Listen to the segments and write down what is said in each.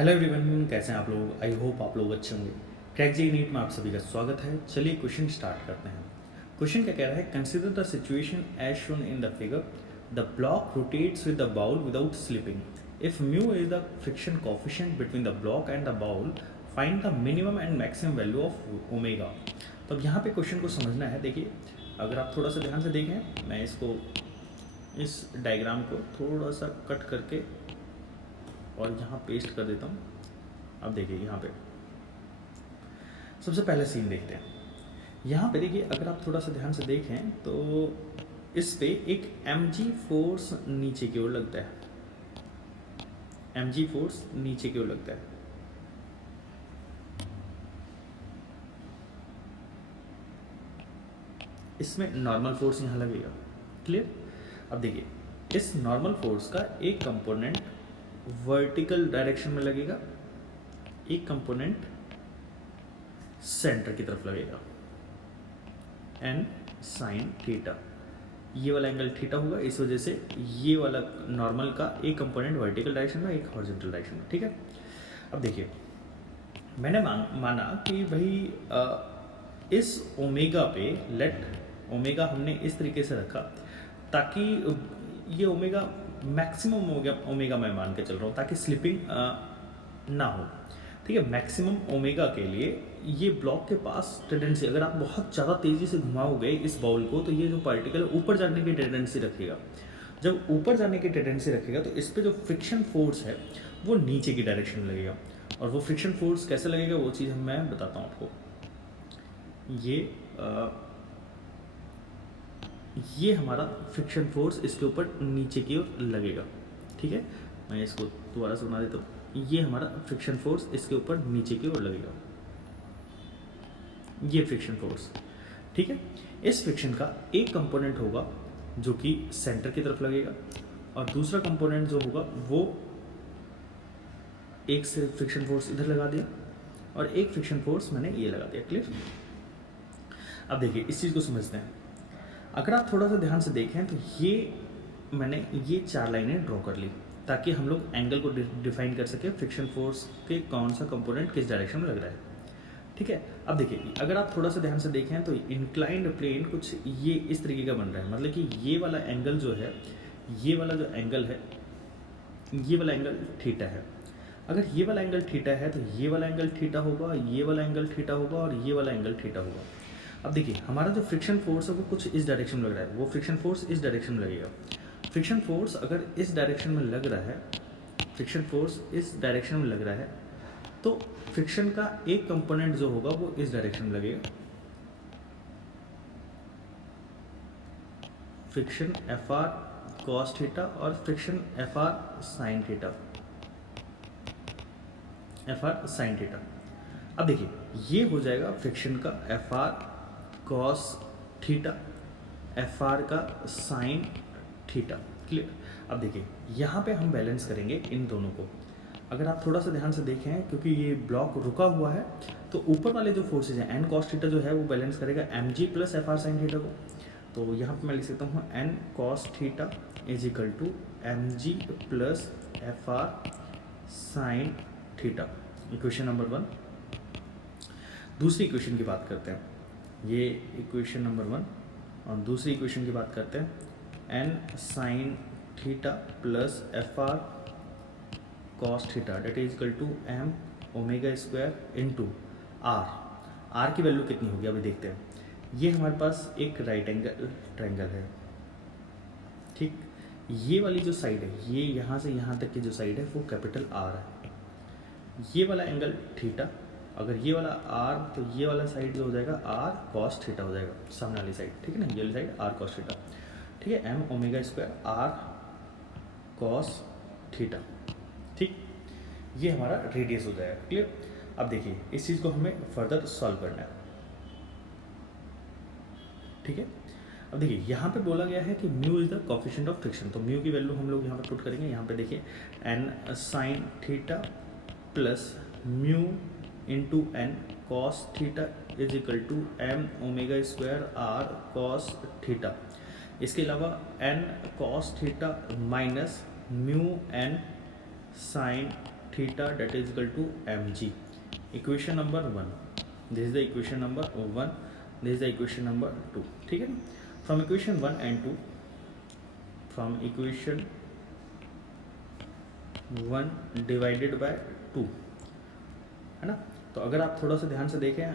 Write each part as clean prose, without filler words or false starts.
Hello everyone, कैसे हैं आप लोग। आई होप आप लोग अच्छे होंगे। क्रैक जी नीट में आप सभी का स्वागत है। चलिए क्वेश्चन स्टार्ट करते हैं। क्वेश्चन क्या कह रहा है, consider the situation as shown in the figure. The block rotates with the bowl without slipping. If mu is the friction coefficient between the block and the bowl, find the minimum and maximum value of omega. तो अब यहाँ पे question को समझना है। देखिए, अगर आप थोड़ा सा ध्यान से देखें, मैं इसको इस डायग्राम को थोड़ा सा कट करके और यहाँ पेस्ट कर देता हूँ। अब देखिए, यहाँ पे सबसे पहले सीन देखते हैं। यहाँ पे देखिए, अगर आप थोड़ा सा ध्यान से देखें तो इस पे एक mg फोर्स नीचे की ओर लगता है। mg फोर्स नीचे की ओर लगता है। इसमें नॉर्मल फोर्स यहाँ लगेगा। क्लियर। अब देखिए, इस नॉर्मल फोर्स का एक कंपोनेंट वर्टिकल डायरेक्शन में लगेगा, एक कंपोनेंट सेंटर की तरफ लगेगा। एन साइन थीटा, ये वाला एंगल थीटा होगा, इस वजह से ये वाला नॉर्मल का एक कंपोनेंट वर्टिकल डायरेक्शन में, एक हॉरिजॉन्टल डायरेक्शन में। ठीक है। अब देखिए, मैंने माना कि भाई इस ओमेगा पे लेट ओमेगा हमने इस तरीके से रखा ताकि ये ओमेगा मैक्सिमम ओमेगा मैं मान के चल रहा हूँ, ताकि स्लिपिंग ना हो। ठीक है। मैक्सिमम ओमेगा के लिए ये ब्लॉक के पास टेंडेंसी, अगर आप बहुत ज़्यादा तेज़ी से घुमाओगे इस बाउल को तो ये जो पार्टिकल ऊपर जाने की टेंडेंसी रखेगा। जब ऊपर जाने की टेंडेंसी रखेगा तो इस पर जो फ्रिक्शन फोर्स है वो नीचे की डायरेक्शन में लगेगा। और वो फ्रिक्शन फोर्स कैसे लगेगा वो चीज़ मैं बताता हूँ आपको। ये हमारा फ्रिक्शन फोर्स इसके ऊपर नीचे की ओर लगेगा। ठीक है। मैं इसको दोबारा से बना देता हूँ। ये हमारा फ्रिक्शन फोर्स इसके ऊपर नीचे की ओर लगेगा, ये फ्रिक्शन फोर्स। ठीक है। इस फ्रिक्शन का एक कंपोनेंट होगा जो कि सेंटर की तरफ लगेगा, और दूसरा कंपोनेंट जो होगा वो एक से फ्रिक्शन फोर्स इधर लगा दिया और एक फ्रिक्शन फोर्स मैंने ये लगा दिया। क्लियर। अब देखिए, इस चीज़ को समझते हैं। अगर आप थोड़ा सा ध्यान से देखें तो मैंने ये 4 लाइनें ड्रॉ कर ली ताकि हम लोग एंगल को डिफाइन कर सके, फ्रिक्शन फोर्स के कौन सा कंपोनेंट किस डायरेक्शन में लग रहा है। ठीक है। अब देखिए, अगर आप थोड़ा सा ध्यान से देखें तो इंक्लाइंड प्लेन कुछ ये इस तरीके का बन रहा है। मतलब कि ये वाला एंगल जो है, ये वाला जो एंगल है, ये वाला एंगल थीटा है। अगर ये वाला एंगल थीटा है तो ये वाला एंगल थीटा होगा, ये वाला एंगल थीटा होगा और ये वाला एंगल थीटा होगा। अब देखिए, हमारा जो फ्रिक्शन फोर्स है वो कुछ इस डायरेक्शन में लग रहा है, वो फ्रिक्शन फोर्स इस डायरेक्शन में लगेगा। फ्रिक्शन फोर्स अगर इस डायरेक्शन में लग रहा है, फ्रिक्शन फोर्स इस डायरेक्शन में लग रहा है, तो फ्रिक्शन का एक कंपोनेंट जो होगा वो इस डायरेक्शन में लगेगा। Friction F R cos theta और friction F R sine theta, F R sine theta. अब देखिए, ये हो जाएगा फ्रिक्शन का F R cos theta, F R का साइन थीटा। क्लियर। अब देखिए, यहाँ पे हम बैलेंस करेंगे इन दोनों को। अगर आप थोड़ा सा ध्यान से देखें, क्योंकि ये ब्लॉक रुका हुआ है तो ऊपर वाले जो फोर्सेज हैं एन कॉस थीटा जो है वो बैलेंस करेगा M G plus F R sine theta को। तो यहाँ पे मैं लिख सकता हूँ N cos theta is equal to M G plus F R sine theta. Equation number 1। दूसरी इक्वेशन की बात करते हैं, ये इक्वेशन नंबर 1। और दूसरी इक्वेशन की बात करते हैं, N sine theta plus F R cos theta that is equal to M omega square into R. R की वैल्यू कितनी होगी अभी देखते हैं। ये हमारे पास एक राइट एंगल ट्रायंगल है। ठीक। ये वाली जो साइड है, ये यहाँ से यहाँ तक की जो साइड है वो कैपिटल आर है। ये वाला एंगल थीटा, अगर ये वाला आर तो ये वाला साइड जो हो जाएगा आर कॉस थीटा हो जाएगा, सामने वाली साइड। ठीक है ना, ये वाली साइड आर कॉस थीटा। ठीक है। M omega square R cos theta. ठीक। ये हमारा रेडियस हो जाएगा। क्लियर। अब देखिए, इस चीज़ को हमें फर्दर सॉल्व करना है। ठीक है। अब देखिए, यहाँ पे बोला गया है कि mu is the coefficient of friction, तो म्यू की वैल्यू हम लोग यहाँ पे पुट करेंगे। यहाँ पे देखिए, N sine theta plus mu into N cos theta is equal to M omega square R cos theta. इसके अलावा N cos theta minus mu N sine theta that is equal to M G. Equation number 1. This is the equation number 1. This is the equation number 2. ठीक है ना. From equation 1 and 2, from equation 1 divided by 2, है ना. तो अगर आप थोड़ा सा ध्यान से देखें,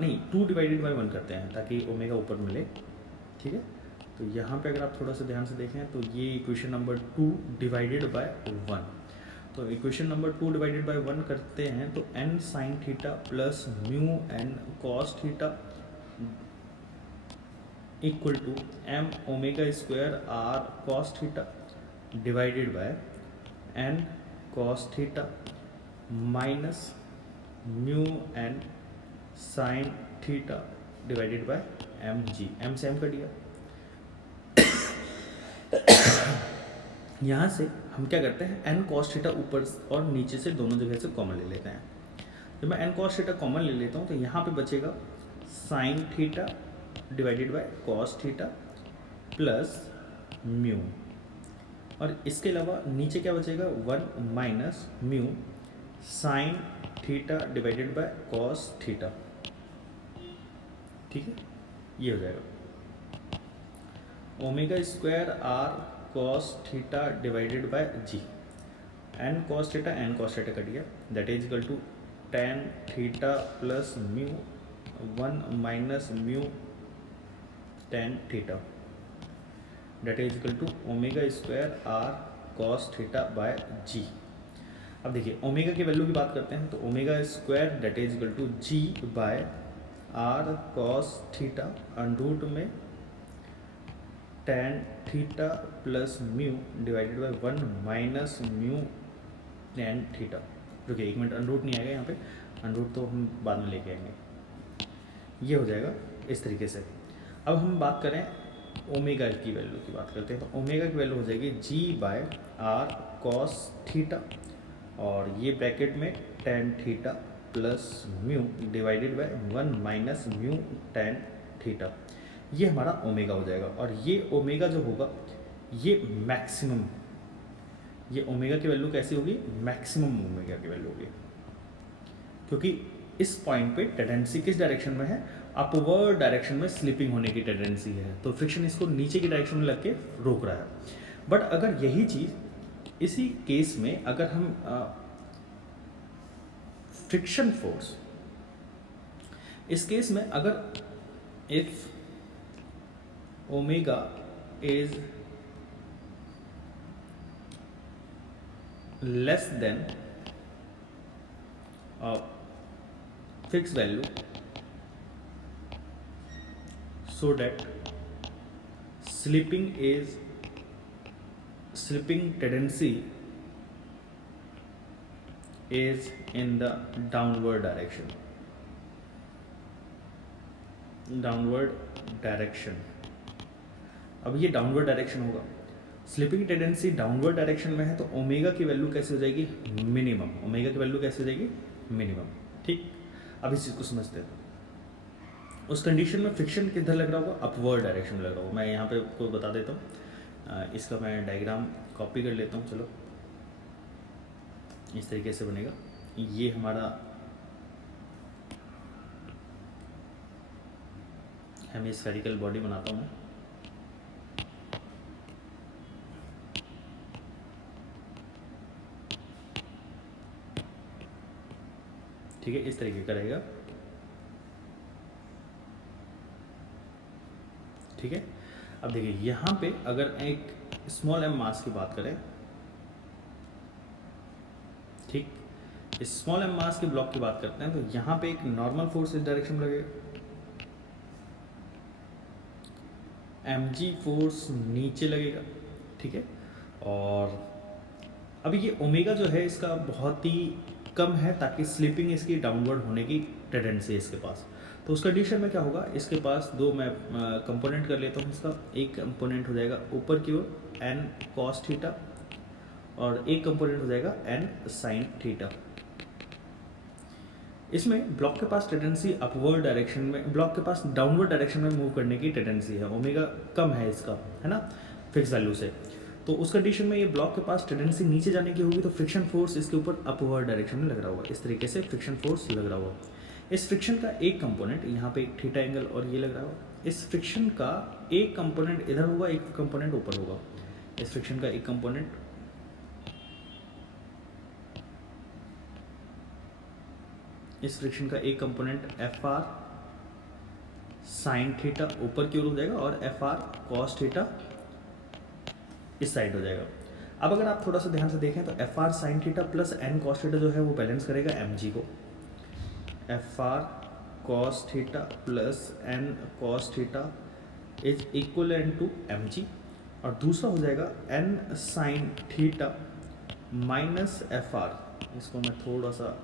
नहीं 2 डिवाइडेड बाय 1 करते हैं ताकि ओमेगा ऊपर मिले. ठीक है. तो यहाँ पे अगर आप थोड़ा सा ध्यान से देखें तो ये इक्वेशन नंबर 2 डिवाइडेड बाय 1. तो इक्वेशन नंबर 2 डिवाइडेड बाय 1 करते हैं तो n sine theta plus mu n cos theta equal to m omega square r cos theta divided by n cos theta minus mu n sine theta divided by M G. एम से एम cut गया. यहाँ से हम क्या करते हैं, n cos थीटा ऊपर और नीचे से दोनों जगह से कॉमन ले लेते हैं. जब मैं n cos थीटा कॉमन ले लेता हूँ तो यहाँ पे बचेगा sine theta divided by cos theta plus mu, और इसके अलावा नीचे क्या बचेगा 1 minus mu sine theta divided by cos theta. ठीक है. ये हो जाएगा omega square R cos theta divided by G. N cos theta cut गया. That is equal to tan theta plus mu 1 minus mu tan theta. That is equal to omega square R cos theta by G. अब देखिए omega की value की बात करते हैं तो omega square that is equal to G by R cos theta under root में tan theta plus mu divided by 1 minus mu tan theta. रुकिए एक मिनट, अनरूट नहीं आएगा यहाँ पे, अनरूट तो हम बाद में लेके आएंगे. ये हो जाएगा इस तरीके से. अब हम बात करें ओमेगा की वैल्यू की बात करते हैं तो ओमेगा की वैल्यू हो जाएगी जी बाय आर कॉस थीटा और ये ब्रैकेट में tan theta plus mu divided by 1 minus mu tan theta. ये हमारा ओमेगा हो जाएगा. और ये ओमेगा जो होगा ये मैक्सिमम, ये ओमेगा की वैल्यू कैसी होगी, मैक्सिमम ओमेगा की वैल्यू होगी, क्योंकि इस पॉइंट पे टेंडेंसी किस डायरेक्शन में है, अपवर्ड डायरेक्शन में स्लिपिंग होने की टेंडेंसी है. तो फ्रिक्शन इसको नीचे की डायरेक्शन में लग के रोक रहा है. बट अगर यही चीज़ इसी केस में अगर हम फ्रिक्शन फोर्स, इस केस में अगर if omega is less than fix value so that slipping tendency is in the downward direction. अब ये डाउनवर्ड डायरेक्शन होगा, स्लिपिंग टेंडेंसी डाउनवर्ड डायरेक्शन में है तो ओमेगा की वैल्यू कैसे हो जाएगी, मिनिमम. ओमेगा की वैल्यू कैसे हो जाएगी, मिनिमम. ठीक. अब इस चीज़ को समझते हैं. उस कंडीशन में फ्रिक्शन किधर लग रहा होगा, अपवर्ड डायरेक्शन में लग रहा होगा. मैं यहाँ पे आपको बता देता हूँ, इसका मैं डायग्राम कॉपी कर लेता हूँ. चलो इस तरीके से बनेगा. ये हमारा हेमिस्फेरिकल बॉडी बनाता हूँ. ठीक है, इस तरीके का रहेगा. ठीक है. अब देखिए यहाँ पे अगर एक स्मॉल एम मास की बात करें, ठीक, स्मॉल एम मास के ब्लॉक की बात करते हैं तो यहाँ पे एक नॉर्मल फोर्स इस डायरेक्शन में लगेगा, mg फोर्स नीचे लगेगा. ठीक है. और अभी ये ओमेगा जो है इसका बहुत ही कम है ताकि स्लिपिंग इसकी डाउनवर्ड होने की टेंडेंसी है इसके पास. तो उस कंडीशन में क्या होगा, इसके पास दो मैं कंपोनेंट कर लेता हूँ. इसका एक कंपोनेंट हो जाएगा ऊपर की ओर n cos थीटा और एक कंपोनेंट हो जाएगा n sin थीटा. इसमें ब्लॉक के पास टेंडेंसी अपवर्ड डायरेक्शन में, ब्लॉक के पास डाउनवर्ड डायरेक्शन में मूव करने की टेंडेंसी है. ओमेगा कम है इसका, है ना, फिक्स वैल्यू से. तो उस कंडीशन में ये ब्लॉक के पास टेंडेंसी नीचे जाने की होगी, तो फ्रिक्शन फोर्स इसके ऊपर अपवर्ड डायरेक्शन में लग रहा होगा, इस तरीके से फ्रिक्शन फोर्स लग रहा होगा। इस फ्रिक्शन का एक कंपोनेंट यहाँ पे एक थीटा एंगल और ये लग रहा होगा, इस फ्रिक्शन का एक कंपोनेंट इधर होगा, एक कंपोनेंट ऊपर होगा। इस फ्रिक्शन का एक component F R sine theta ऊपर की ओर हो जाएगा और एफ आर कॉस थीटा इस साइड हो जाएगा। अब अगर आप थोड़ा सा ध्यान से देखें तो F R sine theta plus N cos theta जो है वो बैलेंस करेगा एम जी को। F R cos theta plus N cos theta is equal to M G, और दूसरा हो जाएगा N sine theta minus F R. इसको मैं थोड़ा सा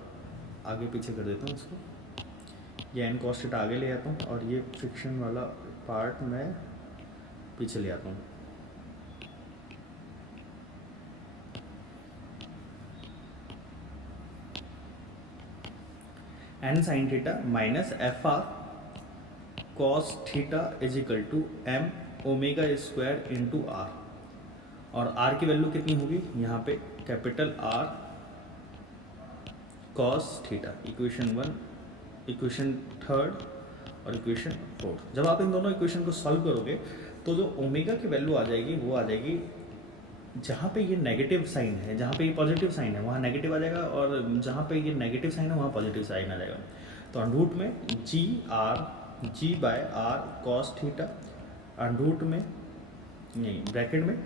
आगे पीछे कर देता हूँ, इसको ये एन कॉस थीटा आगे ले आता हूँ और ये फ्रिक्शन वाला पार्ट मैं पीछे ले आता हूँ। N sine theta minus F R cos theta is equal to M omega square into R, और आर की वैल्यू कितनी होगी यहाँ पे capital R cos theta. Equation 1, equation 3 और इक्वेशन 4। जब आप इन दोनों इक्वेशन को सॉल्व करोगे तो जो ओमेगा की वैल्यू आ जाएगी वो आ जाएगी जहाँ पे ये नेगेटिव साइन है, जहाँ पे ये पॉजिटिव साइन है वहाँ नेगेटिव आ जाएगा, और जहाँ पे ये नेगेटिव साइन है वहाँ पॉजिटिव साइन आ जाएगा। तो अंडरूट में G by R cos theta, under root में नहीं ब्रैकेट में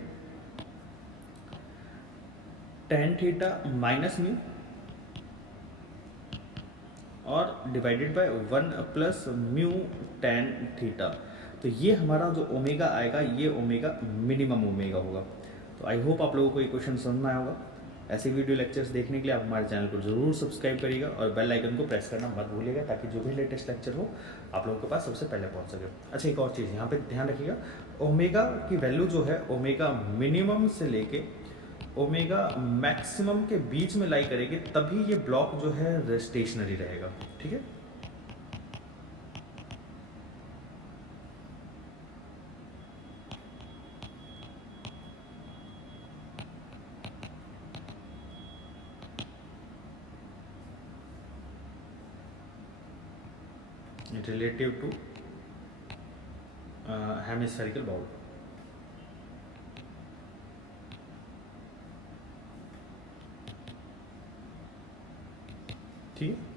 टेन थीटा माइनस म्यू और divided by 1 plus mu tan theta. तो ये हमारा जो ओमेगा आएगा ये ओमेगा मिनिमम ओमेगा होगा। तो आई होप आप लोगों को ये क्वेश्चन समझ में आया होगा। ऐसे वीडियो लेक्चर्स देखने के लिए आप हमारे चैनल को जरूर सब्सक्राइब करिएगा और बेल आइकन को प्रेस करना मत भूलिएगा, ताकि जो भी लेटेस्ट लेक्चर हो आप लोगों के पास सबसे पहले पहुंच सके। अच्छा, एक और चीज़ यहाँ पे ध्यान रखिएगा, ओमेगा की वैल्यू जो है ओमेगा मिनिमम से लेके ओमेगा मैक्सिमम के बीच में लाई करेगी, तभी ये ब्लॉक जो है स्टेशनरी रहेगा। ठीक है, रिलेटिव टू हेमिस्फेरिकल बाउल। ठीक है।